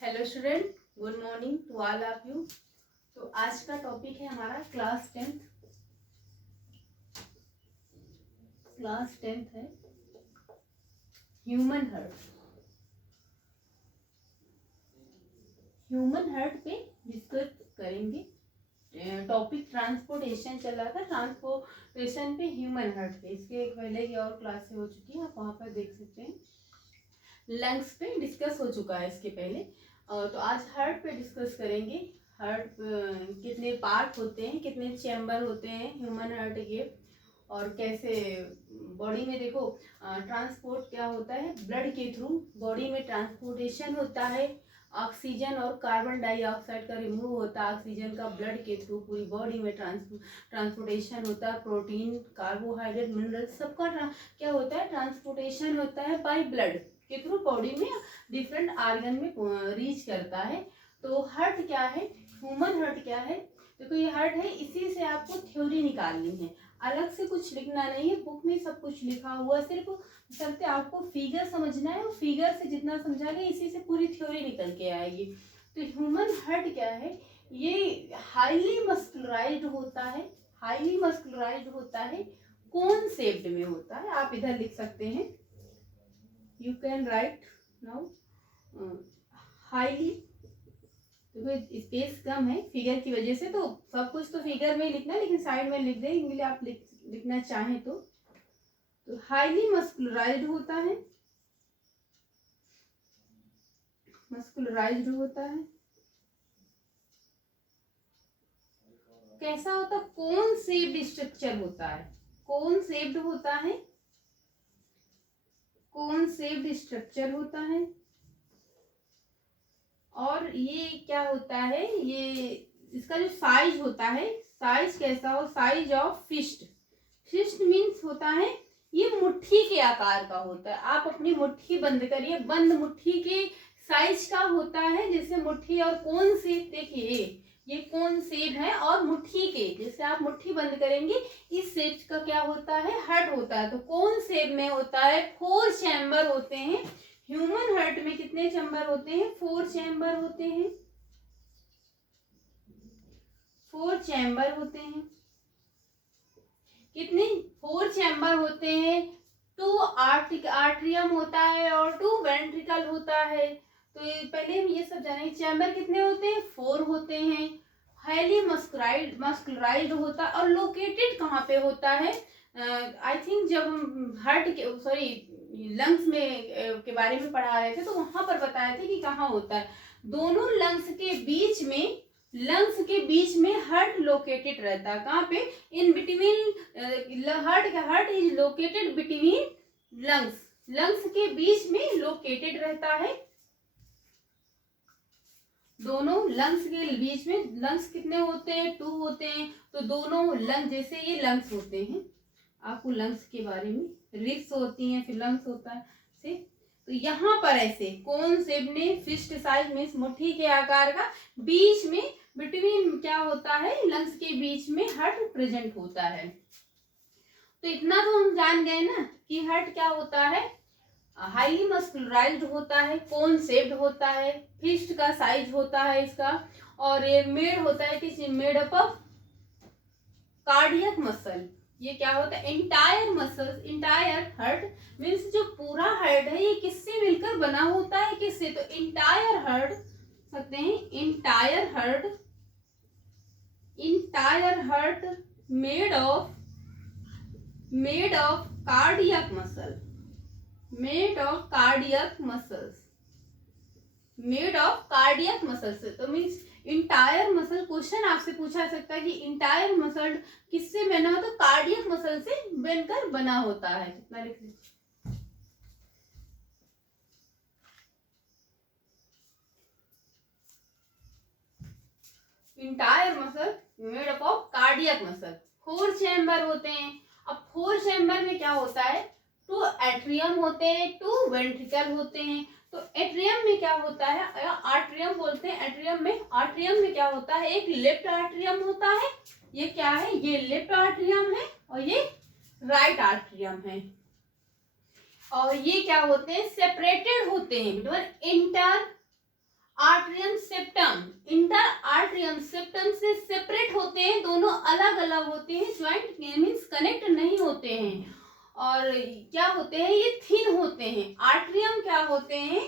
Hello student, good morning to all of you. तो आज का टॉपिक है हमारा क्लास टेंथ है ह्यूमन हार्ट पे डिस्कस करेंगे। टॉपिक ट्रांसपोर्टेशन चल रहा था, ट्रांसपोर्टेशन पे ह्यूमन हार्ट पे। इसके एक पहले की और क्लासें हो चुकी है, आप वहाँ पर देख सकते हैं। लंग्स पे डिस्कस हो चुका है इसके पहले। तो आज हार्ट पे डिस्कस करेंगे। हार्ट कितने पार्ट होते हैं, कितने चैम्बर होते हैं ह्यूमन हार्ट के, और कैसे बॉडी में देखो ट्रांसपोर्ट क्या होता है। ब्लड के थ्रू बॉडी में ट्रांसपोर्टेशन होता है। ऑक्सीजन और कार्बन डाइऑक्साइड का रिमूव होता है, ऑक्सीजन का ब्लड के थ्रू पूरी बॉडी में ट्रांसपोर्टेशन होता है। प्रोटीन, कार्बोहाइड्रेट, मिनरल सबका क्या होता है, ट्रांसपोर्टेशन होता है बाय ब्लड के थ्रू बॉडी में डिफरेंट आर्गन में रीच करता है। तो हार्ट क्या है, ह्यूमन हार्ट क्या है, देखो ये हार्ट है, इसी से आपको थ्योरी निकालनी है, अलग से कुछ लिखना नहीं है। बुक में सब कुछ लिखा हुआ, सिर्फ सबसे आपको फिगर समझना है, और फिगर से जितना समझाएंगे इसी से पूरी थ्योरी निकल के आएगी। तो ह्यूमन हार्ट क्या है, ये हाईली मस्कुलराइज्ड होता है। हाईली मस्कुलराइज्ड होता है, कोन शेप्ड में होता है। आप इधर लिख सकते हैं, you can write now highly. देखो स्पेस कम है फिगर की वजह से, तो सब कुछ तो फिगर में लिखना है, लेकिन साइड में लिख देंगे आप लिखना चाहें तो हाईली मस्कुलराइज्ड होता है। मस्कुलराइज्ड होता है, कैसा होता, कोन शेप्ड स्ट्रक्चर होता है। कोन शेप्ड होता है, कोन शेप्ड स्ट्रक्चर होता है। और ये क्या होता है, ये इसका जो साइज होता है, साइज कैसा हो, size of fist. Fist means होता है ये मुट्ठी के आकार का होता है। आप अपनी मुट्ठी बंद करिए, बंद मुट्ठी के साइज का होता है। जैसे मुट्ठी और कोन शेप, देखिए ये कोन शेप है, और मुट्ठी के जैसे आप मुट्ठी बंद करेंगे इस शेप का क्या होता है, हार्ट होता है। तो कोन शेप में होता है, 4 चैम्बर होते हैं। ह्यूमन हार्ट में कितने चैम्बर होते हैं, 4 चैम्बर होते हैं। 4 चैम्बर होते हैं। कितने, 4 चैम्बर होते हैं। 2 आर्ट्रियम होता है और 2 वेंट्रिकल होता है। तो पहले हम ये सब जानेंगे, चैम्बर कितने होते हैं, 4 होते हैं। हाईली मस्कुलराइज्ड होता है, और लोकेटेड कहाँ पे होता है, आई थिंक जब हम हार्ट के लंग्स में के बारे में पढ़ा रहे थे, तो वहां पर बताए थे कि कहाँ होता है। दोनों लंग्स के बीच में, लंग्स के बीच में हार्ट लोकेटेड रहता है। कहाँ पे, in between heart is located between lungs. Lungs के बीच में लोकेटेड रहता है। दोनों लंग्स के बीच में, लंग्स कितने होते हैं, 2 होते हैं। तो दोनों लंग्स, जैसे ये लंग्स होते हैं, आपको लंग्स के बारे में, रिब्स होती हैं, फिर लंग्स होता है से। तो यहाँ पर ऐसे कोन शेप में, फिस्ट साइज में, मुट्ठी के आकार का, बीच में बिटवीन क्या होता है, लंग्स के बीच में हार्ट प्रेजेंट होता है। तो इतना तो हम जान गए ना कि हार्ट क्या होता है, हाईली मस्कुलराइज्ड होता है, कोन शेप्ड होता है, फिस्ट का साइज होता है इसका, और ये मेड होता है, किस made up of cardiac muscle. ये क्या होता है, entire muscles. Entire heart means जो पूरा हार्ट है, ये किससे मिलकर बना होता है, किससे, तो इंटायर हार्ट सकते हैं, entire heart made of cardiac muscle, made of cardiac muscles. तो मीन्स इंटायर मसल, क्वेश्चन आपसे पूछा सकता है कि इंटायर मसल किससे बना हो, तो कार्डियक मसल से बनकर बना होता है। कितना लिख लीजिए, entire muscle made up of cardiac muscle. 4 chamber होते हैं। अब 4 चैम्बर में क्या होता है, 2 एट्रियम होते हैं, 2 वेंट्रिकल होते हैं। तो एट्रियम में क्या होता है, आर्ट्रियम बोलते हैं। आर्ट्रियम में क्या होता है, एक लेफ्ट आर्ट्रियम होता है, ये क्या है, ये लेफ्ट आर्ट्रियम है, और ये राइट आर्ट्रियम है। और ये क्या होते हैं, सेपरेटेड होते हैं between inter atrium septum, inter atrium septum से सेपरेट होते हैं, दोनों अलग अलग होते हैं, ज्वाइंट मीन्स कनेक्ट नहीं होते हैं। और क्या होते हैं, ये थिन होते हैं। आर्टरियम क्या होते हैं,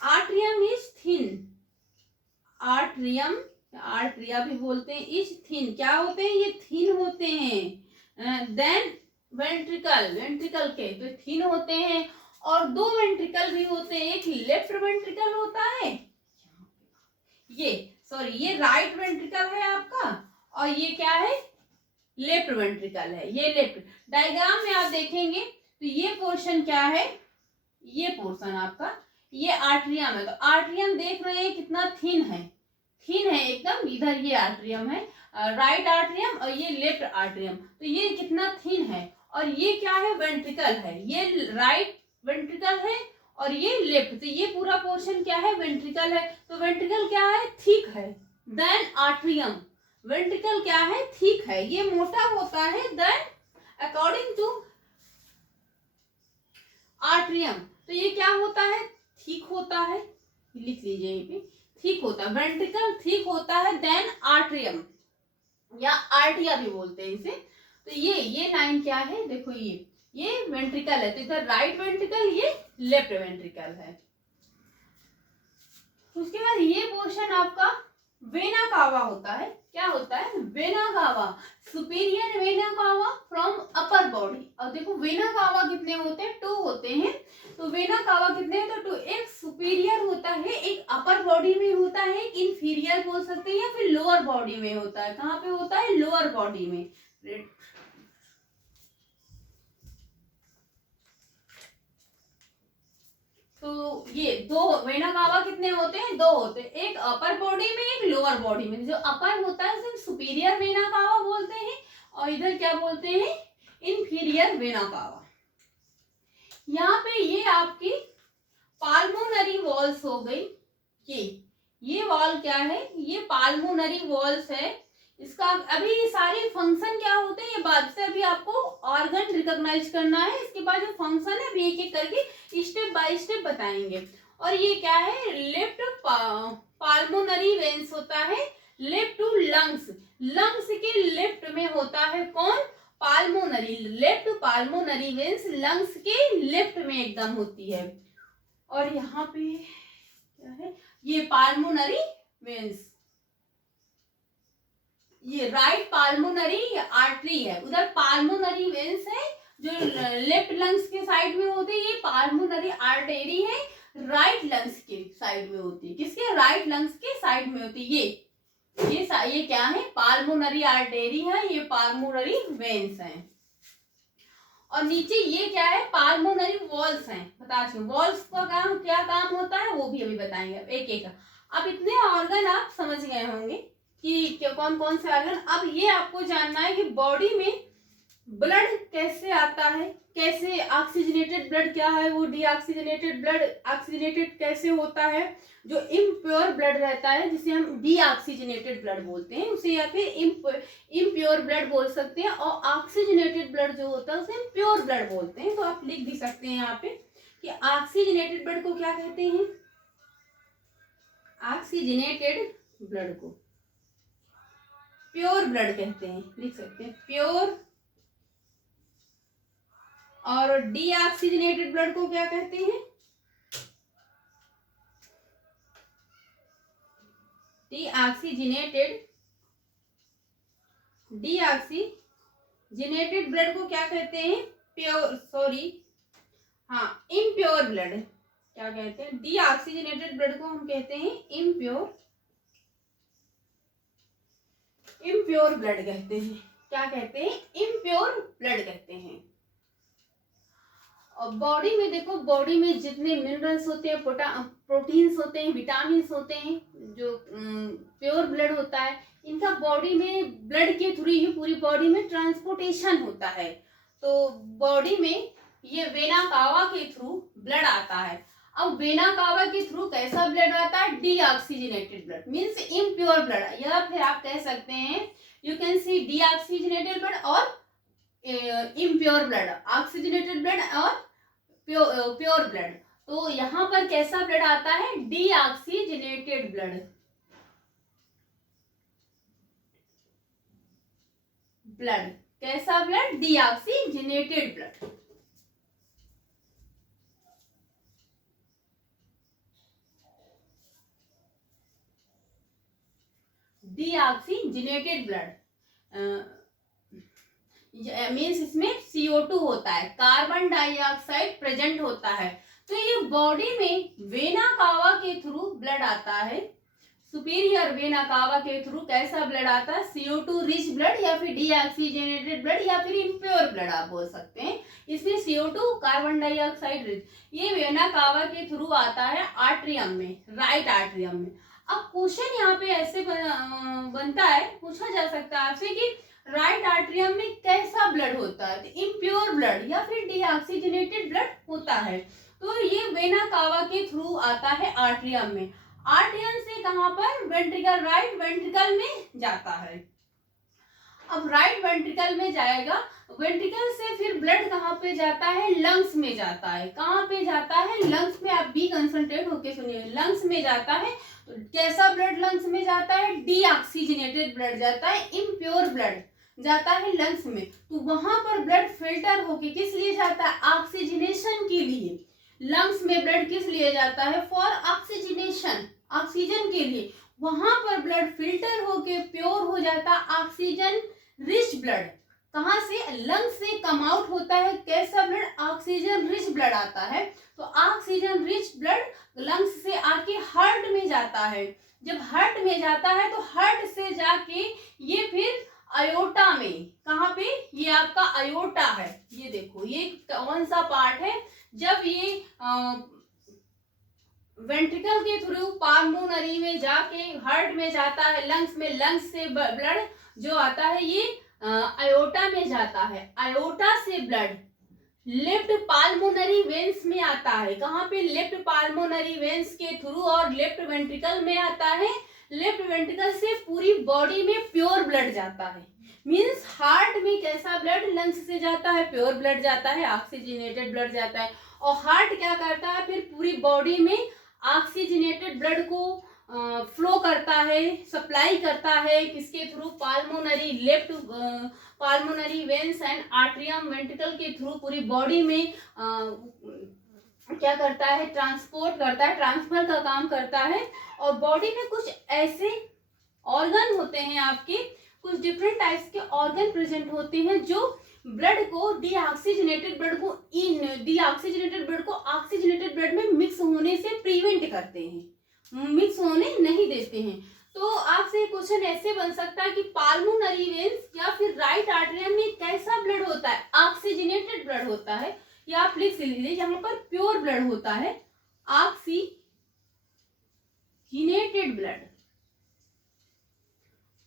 आर्टरियम इज थिन, आर्टरियम, आर्टरिया भी बोलते हैं, इज थिन, क्या होते हैं, ये थिन होते हैं। देन वेंट्रिकल, वेंट्रिकल के तो थिन होते हैं, और दो वेंट्रिकल भी होते हैं, एक लेफ्ट वेंट्रिकल होता है, ये सॉरी ये राइट वेंट्रिकल है आपका, और ये क्या है, लेफ्ट वेंट्रिकल है, ये लेफ्ट। डायग्राम में आप देखेंगे तो ये पोर्शन क्या है, ये पोर्शन आपका, ये आर्टरियम है। तो आर्टरियम देख रहे हैं कितना थिन है, थिन है एकदम, इधर ये आर्टरियम है, राइट आर्टरियम, और ये लेफ्ट आर्टरियम, तो ये कितना थिन है। और ये क्या है, वेंट्रिकल है, ये राइट वेंट्रिकल है और ये लेफ्ट, तो ये पूरा पोर्शन क्या है, वेंट्रिकल है। तो वेंट्रिकल क्या है, थिक है, देन आर्टरियम, वेंट्रिकल क्या है, थिक है, ये मोटा होता है, देन अकॉर्डिंग टू आर्टरियम, तो ये क्या होता है, थिक होता है, लिख लीजिए यहीं पे, थिक होता है, वेंट्रिकल थिक होता है, देन आर्टरियम या आर्टिया भी बोलते हैं इसे। तो ये लाइन क्या है, देखो ये वेंट्रिकल है, तो इधर राइट वेंट्रिकल, ये लेफ्ट वेंट्रिकल है। उसके बाद ये पोर्शन आपका वेना कावा होता है, क्या होता है, vena cava, superior vena cava from upper body. और देखो वेना कावा कितने होते हैं, 2 होते हैं, तो वेना कावा कितने हैं, तो 2, एक सुपीरियर होता है, एक अपर बॉडी में होता है, एक इंफीरियर बोल सकते हैं, या फिर लोअर बॉडी में होता है, कहाँ पे होता है, लोअर बॉडी में। तो ये 2 वेना कावा कितने होते हैं, 2 होते हैं, एक अपर बॉडी में, एक लोअर बॉडी में। जो अपर होता है उसे सुपीरियर वेना कावा बोलते हैं, और इधर क्या बोलते हैं, इंफीरियर वेना कावा। यहाँ पे ये आपकी पाल्मोनरी वॉल्स हो गई, ये वॉल क्या है, ये पाल्मोनरी वॉल्स है। इसका अभी सारे फंक्शन क्या होते हैं ये बाद से, अभी आपको ऑर्गन रिकॉग्नाइज करना है, इसके बाद जो फंक्शन है अभी एक एक करके स्टेप बाय स्टेप बताएंगे। और ये क्या है, लेफ्ट पाल्मोनरी वेन्स होता है, लेफ्ट टू लंग्स, लंग्स के लेफ्ट में होता है कौन, पाल्मोनरी, लेफ्ट पाल्मोनरी वेन्स लंग्स के लेफ्ट में एकदम होती है। और यहाँ पे क्या है, ये पाल्मोनरी वेन्स, ये राइट पाल्मोनरी आर्टरी है, उधर पाल्मोनरी वेन्स है जो लेफ्ट लंग्स के साइड में होती है, ये पाल्मोनरी आर्टरी है राइट लंग्स के साइड में होती है, किसके, राइट लंग्स के साइड में होती है। ये क्या है, पाल्मोनरी आर्टरी है, ये पाल्मोनरी वेन्स है। और नीचे ये क्या है, पाल्मोनरी वॉल्स हैं, बता चुके, वॉल्स का काम क्या काम होता है वो भी अभी बताएंगे एक एक। अब इतने ऑर्गन आप समझ गए होंगे कि कौन कौन से ऑर्गन। अब ये आपको जानना है कि बॉडी में ब्लड कैसे आता है, कैसे ऑक्सीजनेटेड ब्लड क्या है, वो डीऑक्सीजनेटेड ब्लड ऑक्सीजनेटेड कैसे होता है, जो इम्प्योर ब्लड रहता है जिसे हम डीऑक्सीजनेटेड ब्लड बोलते हैं उसे, या फिर इम्प्योर ब्लड बोल सकते हैं, और ऑक्सीजनेटेड ब्लड जो होता है उसे हम प्योर ब्लड बोलते हैं। तो आप लिख भी सकते हैं यहाँ पे कि ऑक्सीजनेटेड ब्लड को क्या कहते हैं, ऑक्सीजनेटेड ब्लड को प्योर ब्लड कहते हैं, लिख सकते हैं प्योर। और डीऑक्सीजनेटेड ब्लड को क्या कहते हैं, डीऑक्सीजनेटेड ब्लड को क्या कहते हैं, प्योर, सॉरी हाँ इम्प्योर ब्लड क्या कहते हैं, डीऑक्सीजनेटेड ब्लड को हम कहते हैं इम्प्योर ब्लड कहते हैं, क्या कहते हैं, इम्प्योर ब्लड कहते हैं। और बॉडी में देखो, बॉडी में जितने मिनरल्स होते हैं, प्रोटीन्स होते हैं, विटामिन्स होते हैं, जो प्योर ब्लड होता है, इनका बॉडी में ब्लड के थ्रू ही पूरी बॉडी में ट्रांसपोर्टेशन होता है। तो बॉडी में ये वेना कावा के थ्रू ब्लड आता है। अब वेना कावा के थ्रू कैसा ब्लड आता है, deoxygenated blood means impure blood, या फिर आप कह सकते हैं you can see deoxygenated blood और इम्प्योर ब्लड, ऑक्सीजनेटेड ब्लड और प्योर ब्लड। तो यहाँ पर कैसा ब्लड आता है? Deoxygenated blood. ब्लड कैसा blood? Deoxygenated blood. Deoxygenated blood means इसमें CO2 होता है, कार्बन डाइऑक्साइड प्रेजेंट होता है। तो ये बॉडी में वेना कावा के थ्रू ब्लड आता है, सुपीरियर वेना कावा के थ्रू कैसा ब्लड आता है? CO2 रिच ब्लड या फिर डीऑक्सीजनेटेड ब्लड या फिर इम्प्योर ब्लड आप बोल सकते हैं। इसमें CO2 कार्बन डाइऑक्साइड रिच, ये वेना कावा के थ्रू आता है आर्ट्रियम में, राइट आर्ट्रियम में। अब क्वेश्चन यहाँ पे ऐसे बनता है, पूछा जा सकता है आपसे कि राइट आर्ट्रियम में कैसा ब्लड होता है? तो इम्प्योर ब्लड या फिर डीऑक्सीजनेटेड ब्लड होता है। तो ये वेना कावा के थ्रू आता है आर्ट्रियम में। आर्ट्रियम से कहां पर? वेंट्रिकल, राइट वेंट्रिकल में जाता है। अब राइट वेंट्रिकल में जाएगा, वेंट्रिकल से फिर ब्लड कहाँ पे जाता है? लंग्स में जाता है। कहाँ पे जाता है? लंग्स में। आप भी कंसंट्रेट होके सुनिए, लंग्स में जाता है। तो कैसा ब्लड लंग्स में जाता है? डीऑक्सीजनेटेड ब्लड जाता है, इम्प्योर ब्लड जाता है लंग्स में। तो वहां पर ब्लड फिल्टर होके किस लिए जाता है? ऑक्सीजनेशन के लिए। लंग्स में ब्लड किस लिए जाता है? फॉर ऑक्सीजनेशन, ऑक्सीजन के लिए। वहां पर ब्लड फिल्टर होके प्योर हो जाता ऑक्सीजन रिच ब्लड। कहां से? लंग से कम आउट होता है कैसा ब्लड? ऑक्सीजन रिच ब्लड आता है। तो ऑक्सीजन रिच ब्लड लंग्स से आके हार्ट में जाता है। जब हार्ट में जाता है तो हार्ट से जाके ये फिर अयोटा में, कहां पे? ये आपका अयोटा है। ये देखो ये कौन सा पार्ट है? जब ये वेंट्रिकल के थ्रू पाल्मोनरी में जाके हार्ट में जाता है, लंग्स में, लंग्स से ब्लड जो आता है ये अयोटा में जाता है। अयोटा से ब्लड लेफ्ट पाल्मोनरी वेन्स में आता है। कहां पे? लेफ्ट पाल्मोनरी वेन्स के थ्रू और लेफ्ट वेंट्रिकल में आता है। लेफ्ट वेंट्रिकल से पूरी बॉडी में प्योर ब्लड जाता है। मींस हार्ट में कैसा ब्लड? लंग्स से जाता है, प्योर ब्लड जाता है, ऑक्सीजनेटेड ब्लड जाता है। और हार्ट क्या करता है? फिर पूरी बॉडी में ऑक्सीजनेटेड ब्लड को फ्लो करता है, सप्लाई करता है। किसके through? Pulmonary, left pulmonary veins and atrium ventricle के थ्रू पूरी बॉडी में क्या करता है? ट्रांसपोर्ट करता है, ट्रांसफर का काम करता है। और बॉडी में कुछ ऐसे ऑर्गन होते हैं आपके, कुछ डिफरेंट टाइप्स के ऑर्गन प्रेजेंट होते हैं जो ब्लड को, डीऑक्सीजनेटेड ब्लड को ऑक्सीजनेटेड ब्लड में मिक्स होने से प्रिवेंट करते हैं, मिक्स होने नहीं देते हैं। तो आपसे क्वेश्चन ऐसे बन सकता है कि पाल्मोनरी वेन्स या फिर राइट आर्टरियम में कैसा ब्लड होता है? ऑक्सीजनेटेड ब्लड होता है। या आप लिख लीजिए यहाँ पर प्योर ब्लड होता है, ऑक्सीजनेटेड ब्लड,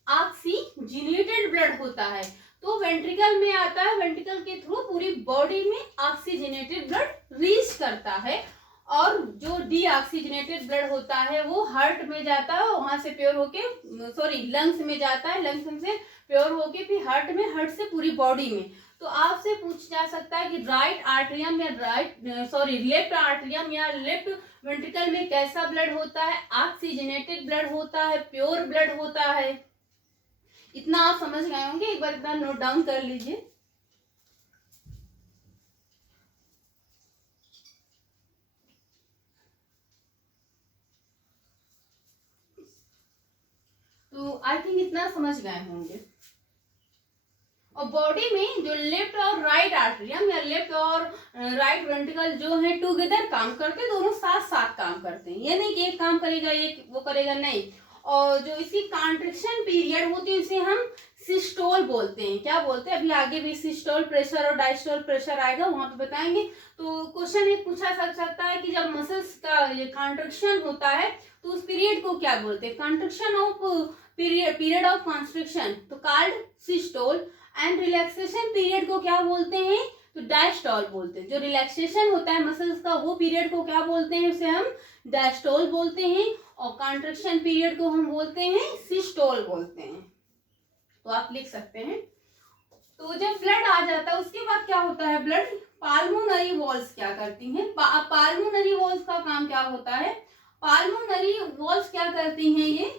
ऑक्सीजनेटेड ब्लड होता है। तो वेंट्रिकल में आता है, वेंट्रिकल के थ्रू पूरी बॉडी में ऑक्सीजनेटेड ब्लड रीच करता है। और जो डीऑक्सीजनेटेड ब्लड होता है वो हार्ट में जाता है, वहां से प्योर होके, लंग्स में जाता है, लंग्स से प्योर होके फिर हार्ट में, हार्ट से पूरी बॉडी में। तो आपसे पूछा जा सकता है कि राइट आर्टरियम या लेफ्ट आर्टरियम या लेफ्ट वेंट्रिकल में कैसा ब्लड होता है? ऑक्सीजनेटेड ब्लड होता है, प्योर ब्लड होता है। इतना आप समझ गए होंगे, एक बार इतना नोट डाउन कर लीजिए। तो आई थिंक इतना समझ गए होंगे। और बॉडी में जो लेफ्ट और राइट आर्टरियम या लेफ्ट और राइट वेंट्रिकल जो है टुगेदर काम करते हैं, दोनों साथ साथ काम करते हैं। ये नहीं कि एक काम करेगा एक वो करेगा, नहीं। और जो इसकी कॉन्ट्रैक्शन पीरियड होती है इसे हम सिस्टोल बोलते हैं। क्या बोलते हैं? अभी आगे भी सिस्टोल प्रेशर और डायस्टोल प्रेशर आएगा, वहां पे बताएंगे। तो क्वेश्चन ये पूछा जा सकता है कि जब मसल्स का ये कॉन्ट्रैक्शन होता है तो उस पीरियड को क्या बोलते हैं? Contraction of period of constriction तो called systole, and relaxation period को क्या बोलते हैं? तो डायस्टोल बोलते हैं। जो रिलैक्सेशन होता है मसल्स का वो पीरियड को क्या बोलते हैं? उसे हम डायस्टोल बोलते हैं। और कॉन्ट्रैक्शन पीरियड को हम बोलते हैं सिस्टोल बोलते हैं। तो आप लिख सकते हैं। तो जब ब्लड आ जाता है उसके बाद क्या होता है? ब्लड पाल्मोनरी वॉल्स क्या करती हैं? पाल्मोनरी वॉल्स का काम क्या होता है? पाल्मोनरी वॉल्स क्या करती हैं? ये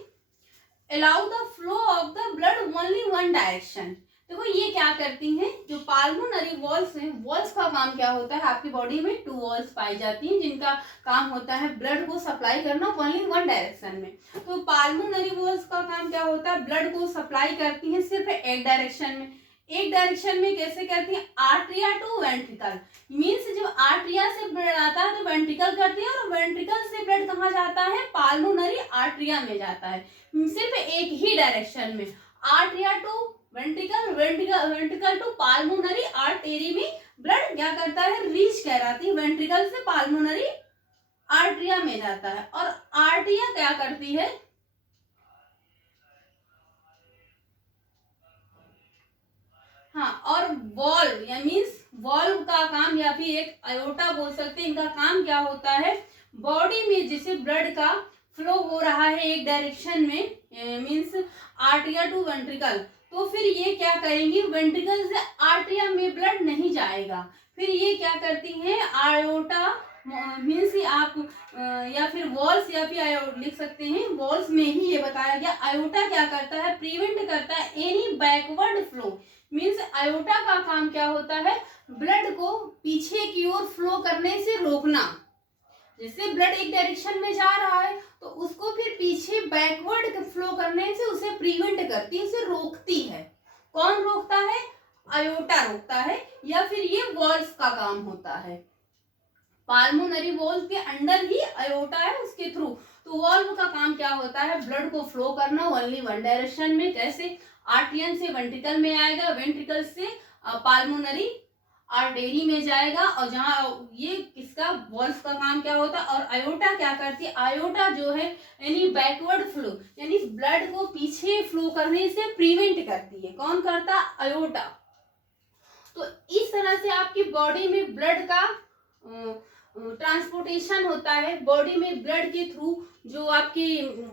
allow the flow of the blood only one direction. देखो ये क्या करती हैं, जो पाल्मोनरी वॉल्स हैं, वॉल्स का काम क्या होता है? आपकी बॉडी में 2 वॉल्स पाई जाती हैं जिनका काम होता है ब्लड को सप्लाई करना ओनली वन डायरेक्शन में। तो पाल्मोनरी वॉल्स का काम क्या होता है? ब्लड को सप्लाई करती हैं सिर्फ एक डायरेक्शन में। एक डायरेक्शन में कैसे करती है? आर्टरिया टू वेंट्रिकल, मीन्स जब आर्टरिया से ब्लड आता है तो वेंट्रिकल करती है, और वेंट्रिकल से ब्लड कहाँ जाता है? पाल्मोनरी आर्टरिया में जाता है, सिर्फ एक ही डायरेक्शन में। Atria to ventricle, ventricle to pulmonary artery में ब्लड क्या करता है? रीच कराती है, वेंट्रिकल से पाल्मोनरी आर्टरिया में जाता है। और आर्टरिया क्या करती है? हाँ, और वॉल्व या मीन्स वॉल्व का काम, या फिर एक आयोटा बोल सकते हैं, इनका काम क्या होता है? बॉडी में जैसे ब्लड का फ्लो हो रहा है एक डायरेक्शन में, मीन्स आर्टरिया टू वेंट्रिकल, तो फिर ये क्या करेंगी? वेंट्रिकल से आर्टरिया में ब्लड नहीं जाएगा, फिर ये क्या करती हैं? आयोटा मीन्स आप या फिर वॉल्स या फिर लिख सकते हैं, वॉल्स में ही ये बताया गया। आयोटा क्या करता है? प्रिवेंट करता है any backward flow, means iota का काम क्या होता है? ब्लड को पीछे की ओर फ्लो करने से रोकना। जैसे ब्लड एक डायरेक्शन में जा रहा है तो उसको फिर पीछे बैकवर्ड फ्लो करने से उसे प्रिवेंट करती है, उसे रोकती है। कौन रोकता है? आयोटा रोकता है, या फिर ये वॉल्स का काम होता है। पाल्मोनरी वॉल्व के अंडर ही आयोटा है, उसके थ्रू। तो वॉल्व का काम क्या होता है? ब्लड को फ्लो करना ओनली वन डायरेक्शन में। कैसे? आर्टरियन से वेंट्रिकल में आएगा, वेंट्रिकल से पाल्मोनरी आर्टरी में जाएगा, और जहाँ ये किसका? वॉल्व का काम क्या होता है? और आयोटा क्या करती है? आयोटा जो है यानी बैकवर्ड फ्लो, यानी ब्लड को पीछे फ्लो करने से प्रिवेंट करती है। कौन करता? आयोटा। तो इस तरह से आपकी बॉडी में ब्लड का ट्रांसपोर्टेशन होता है। बॉडी में ब्लड के थ्रू, जो आपके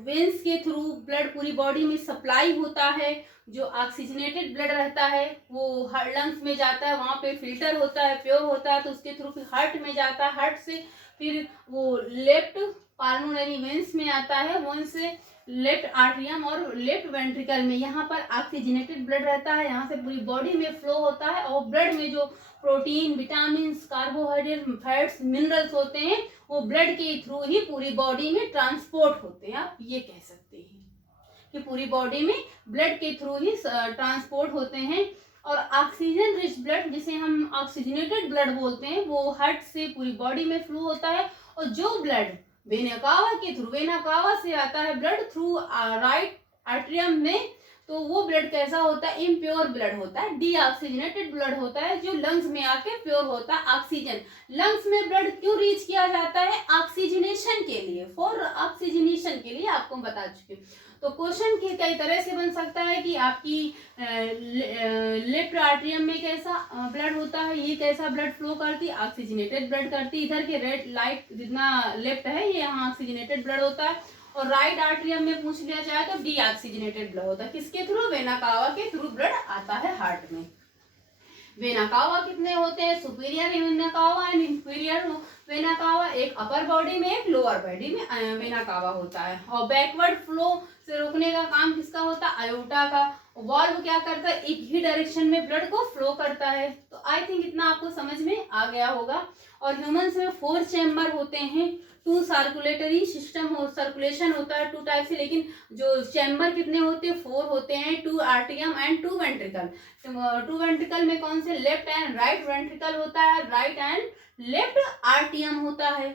वेन्स के थ्रू ब्लड पूरी बॉडी में सप्लाई होता है। जो ऑक्सीजनेटेड ब्लड रहता है वो लंग्स में जाता है, वहाँ पे फिल्टर होता है, प्योर होता है, तो उसके थ्रू फिर हार्ट में जाता है, हार्ट से फिर वो लेफ्ट पाल्मोनरी वेन्स में आता है, वन से लेफ्ट आर्टरियम और लेफ्ट वेंट्रिकल में। यहाँ पर ऑक्सीजनेटेड ब्लड रहता है, यहाँ से पूरी बॉडी में फ्लो होता है, और ब्लड में जो protein, vitamin, carbohydrate, fats, minerals होते हैं वो ब्लड के थ्रू ही पूरी बॉडी में ट्रांसपोर्ट होते हैं। आप ये कह सकते हैं कि पूरी बॉडी में ब्लड के थ्रू ही ट्रांसपोर्ट होते हैं। और ऑक्सीजन रिच ब्लड, जिसे हम ऑक्सीजनेटेड ब्लड बोलते हैं, वो हार्ट से पूरी बॉडी में फ्लो होता है। और जो ब्लड वेना कावा के थ्रू, वेना कावा से आता है ब्लड थ्रू राइट आर्टरियम में, तो वो ब्लड कैसा होता है? इम्प्योर ब्लड होता है, डीऑक्सीजनेटेड ब्लड होता है, जो लंग्स में आके प्योर होता है। ऑक्सीजन लंग्स में ब्लड क्यों रीच किया जाता है? ऑक्सीजनेशन के लिए, फॉर ऑक्सीजनेशन के लिए, आपको बता चुकी हूँ। तो क्वेश्चन कई तरह से बन सकता है कि आपकी लेफ्ट आर्टरियम में कैसा ब्लड होता है, ये कैसा ब्लड फ्लो करती? ऑक्सीजनेटेड ब्लड करती। इधर के रेड लाइट जितना लेफ्ट है ये यहाँ ऑक्सीजनेटेड ब्लड होता है, और राइट आर्टरियम में पूछ लिया जाए तो डीऑक्सीजनेटेड ब्लड होता है। किसके थ्रू? वेना कावा के थ्रू ब्लड आता है हार्ट में। वेना कावा कितने होते हैं? Superior vena cava and inferior vena cava, एक अपर बॉडी में, एक लोअर बॉडी में वेना कावा होता है। और बैकवर्ड फ्लो से रोकने का काम किसका होता है? आयोटा का। वॉल्व क्या करता है? एक ही डायरेक्शन में ब्लड को फ्लो करता है। तो आई थिंक इतना आपको समझ में आ गया होगा। और ह्यूमंस में 4 चैम्बर होते हैं, 2 सर्कुलेटरी सिस्टम हो, सर्कुलेशन होता है 2 टाइप से, लेकिन जो चैम्बर कितने होते हैं? 4 होते हैं, 2 आर्टरियम एंड 2 वेंट्रिकल। 2 वेंट्रिकल में कौन से? लेफ्ट एंड राइट वेंट्रिकल होता है, राइट एंड लेफ्ट आर्टरियम होता है।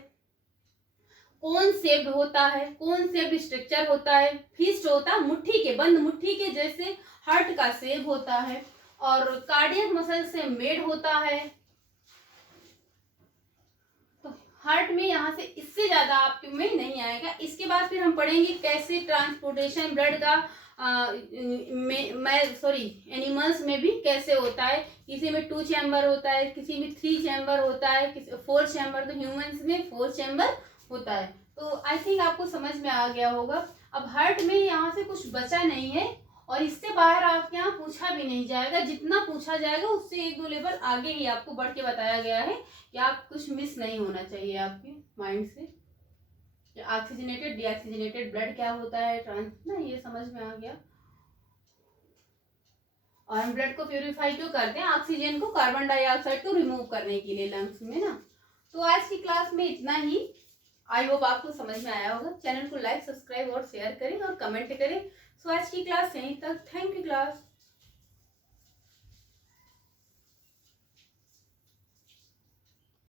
कौन शेप्ड होता है? कौन शेप्ड स्ट्रक्चर होता है? फिस्ट होता है, मुट्ठी के, बंद मुट्ठी के जैसे हार्ट का शेप होता है, और कार्डियक मसल से मेड होता है। तो हार्ट में यहाँ से इससे ज्यादा आपके में नहीं आएगा। इसके बाद फिर हम पढ़ेंगे कैसे ट्रांसपोर्टेशन ब्लड का एनिमल्स में भी कैसे होता है। किसी में 2 चैम्बर होता है, किसी में 3 चैम्बर होता है, 4 चैम्बर, तो ह्यूमंस में 4 चैम्बर होता है। तो आई थिंक आपको समझ में आ गया होगा। अब हार्ट में यहाँ से कुछ बचा नहीं है, और इससे बाहर आपके यहाँ पूछा भी नहीं जाएगा। जितना पूछा जाएगा उससे 1-2 लेवल आगे ही आपको बढ़ के बताया गया है कि आप कुछ मिस नहीं होना चाहिए आपके माइंड से। ऑक्सीजनेटेड डीऑक्सीजनेटेड ब्लड क्या होता है, ना ये समझ में आ गया। और हम ब्लड को प्यूरिफाई क्यों करते हैं, ऑक्सीजन को कार्बन डाइऑक्साइड को रिमूव करने के लिए लंग्स में ना। तो आज की क्लास में इतना ही। आई होप आपको समझ में आया होगा। चैनल को लाइक, सब्सक्राइब और शेयर करें और कमेंट करें। सो आज की क्लास यहीं तक। Thank you class.